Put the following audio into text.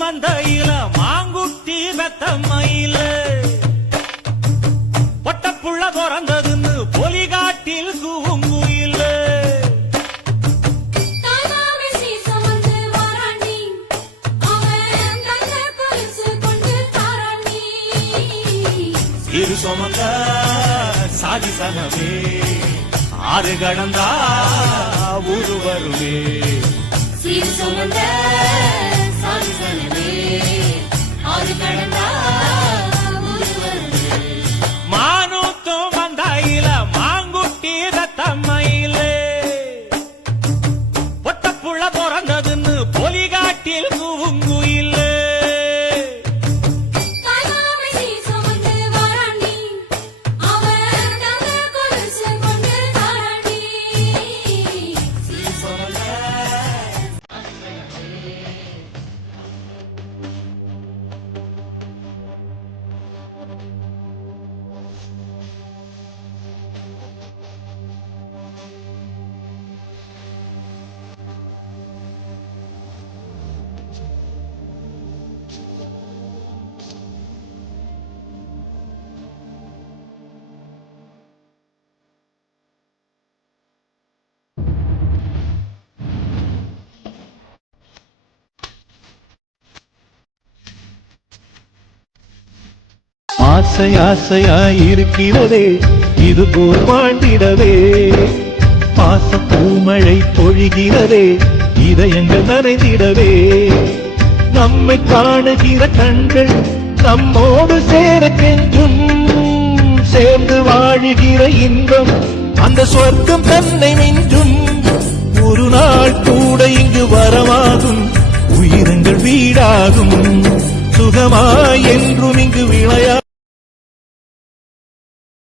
மந்தையில மாங்குட்டி வெத்தம்மையில பொட்டப்புள்ள பிறந்ததுன்னு பொலிகாட்டில் கூங்குயில இரு சுமந்த சாதி சனமே ஆறு கடந்தா ஊரு வருமே சிறு சுமந்த மானூத்தும் மந்தாயில மாங்குட்டி ரத்தம்மையில பொட்டப்புள்ள பிறந்ததுன்னு பொலிகாட்டில் கூங்குயில ஆசை ஆசையாயிருக்கிறதே இது போல் வாழ்ந்திடவே பாச பூமழை பொழிகிறதே இதயங்கள் நனைந்திடவே நம்மை காணுகிற கண்கள் நம்மோடு சேரக்கென்றும் சேர்ந்து வாழுகிற இன்பம் அந்த சொர்க்கம் தன்னை மிஞ்சும் ஒரு நாள் கூட இங்கு வரமாகும் உயிரங்கள் வீடாகும் சுகமாய் என்றும் இங்கு விளையா